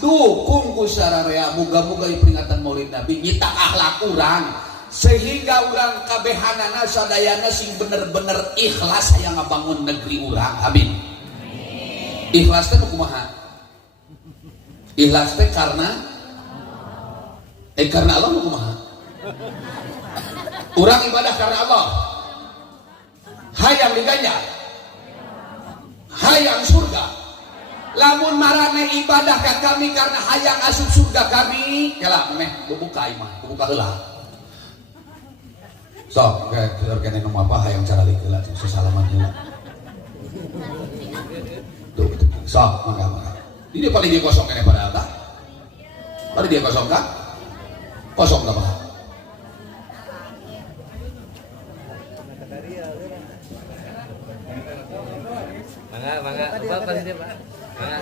dukung ku sararea muga-muga peringatan Maulid Nabi nyita akhlak urang sehingga urang kabehanana sadayana sing bener-bener ikhlas hayang ngabangun negeri urang. Amin. Ikhlas teh kumaha? Ikhlas teh karena Allah kumaha? Urang ibadah karena Allah. Hayang diganja. Hayang surga. Lamun marane ibadah ka kami karena hayang asup surga kami, kela meh buka imah, buka heula. Sok, kene nu apa hayang cara heula sesalaman heula. Tuh, sok mangga. Ini paling dia kosong kene pada alta. Paling dia kosong ka? Kosong ka Pak? Mangga, Pak, pasti dia, Pak. Mangga.